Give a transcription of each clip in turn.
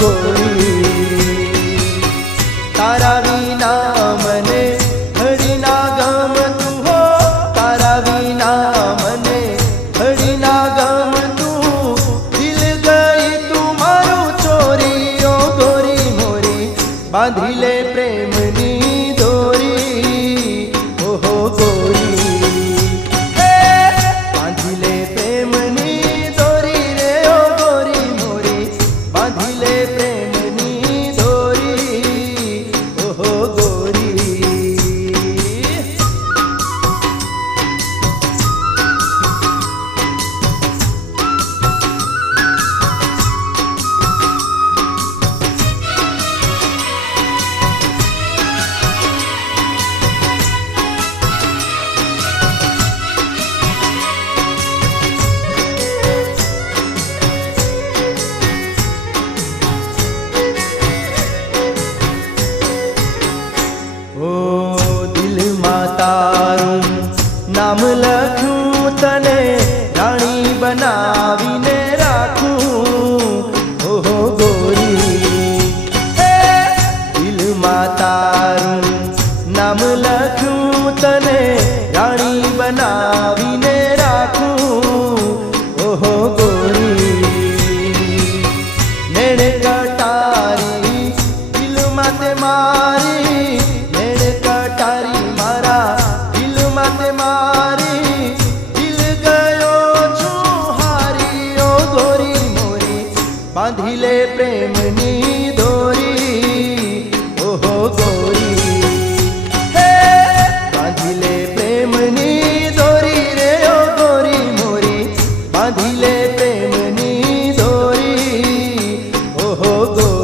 ગોરી તારા વિના મને ઘડી ના ગમતું હો, તારા વિના મને ઘડી ના ગમતું, દિલ ગઈ તું મારું ચોરી ઓ ગોરી મોરી, બાંધી લે પ્રેમની દોરી ઓહો ગોરી, બાંધી લે પ્રેમની દોરી રે ઓ ગોરી મોરી, બાંધી લે પ્રેમની દોરી ઓહો ગોરી. ઓ દિલમાં તારું નામ લખ્યું, તને રાણી બનાવીને રાખું ઓહો ગોરી, દિલમાં તારું નામ લખ્યું, તને રાણી બનાવીને રાખું ઓહો ગોરી, નેણ કટારી દિલમાં તે મારી, નેણ કટારી મારા દિલમાં તે મારી, દિલ ગયો છું હારી ઓ ગોરી મોરી, બાંધી લે પ્રેમની દોરી ઓહો ગોરી, બાંધી લે પ્રેમની દોરી રે ઓ ગોરી મોરી, બાંધી લે પ્રેમની દોરી ઓહો ગોરી.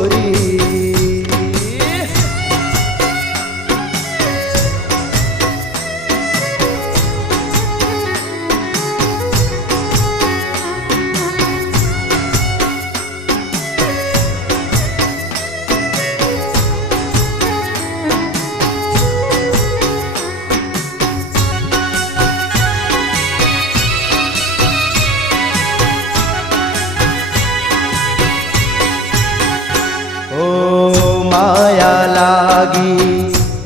ઓ માયા લાગી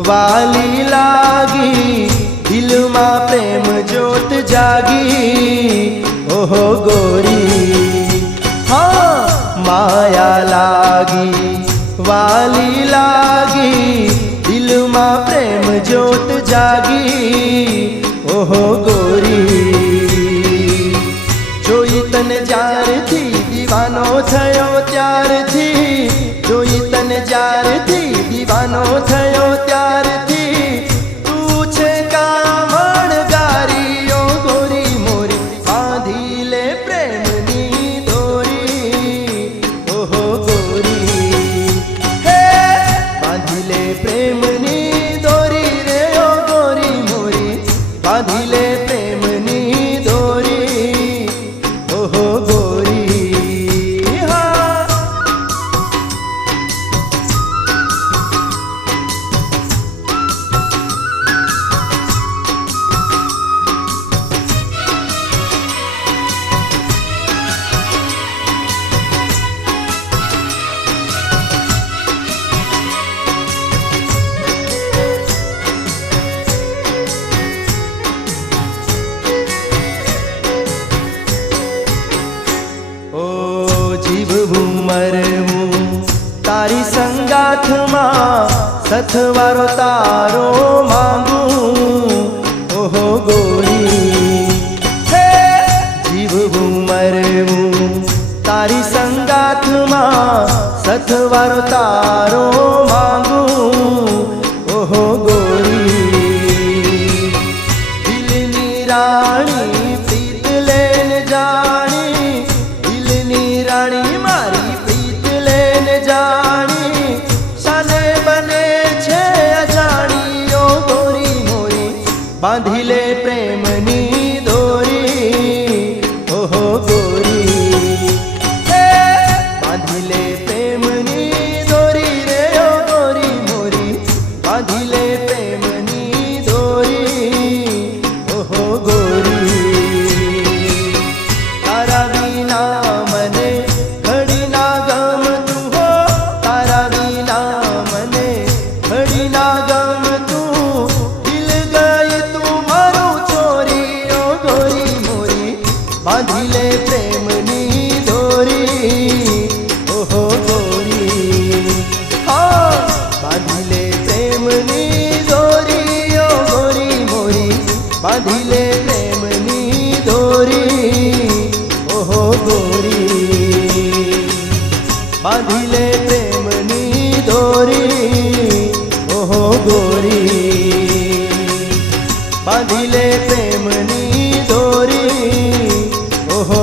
વાલી લાગી, દિલમાં પ્રેમ જ્યોત જાગી ઓહો ગોરી, હા માયા લાગી વાલી લાગી, દિલમાં પ્રેમ જ્યોત જાગી ઓહો ગોરી, જોઈ તને જ્યારથી દીવાનો થયો ત્યારથી, જોઈ તને જ્યારથી દીવાનો થયો ત્યારથી, તું છે કામણગારી ઓ ગોરી મોરી, બાંધી લે પ્રેમની દોરી ઓહો ગોરી, બાંધી લે પ્રેમની દોરી રે ઓ ગોરી મોરી, બાંધી લે પ્રેમની દોરી ઓહો ગોરી. જીવવું મરવું તારી સંગાથમાં, સથવારો તારો માંગું ઓહો ગોરી, જીવવું મરવું તારી સંગાથમાં, સથવારો તારો માંગું ઓહો ગોરી, દિલની રાણી પ્રીત લેને જાણી, દિલની રાણી મારી પ્રીત લેને જાણી, શાને બને છે અજાણી ઓ ગોરી મોરી, બાંધી લે પ્રેમની દોરી ઓહો ગોરી, બાંધી લે પ્રેમની દોરી રે ઓ ગોરી મોરી, બાંધી લે પ્રેમની દોરી ઓહો ગોરી, તારા વિના મને ઘડી ના ગમતું હો, બાંધી લે પ્રેમની દોરી ઓહો ગોરી બાંધી લે પ્રેમની દોરી ઓહો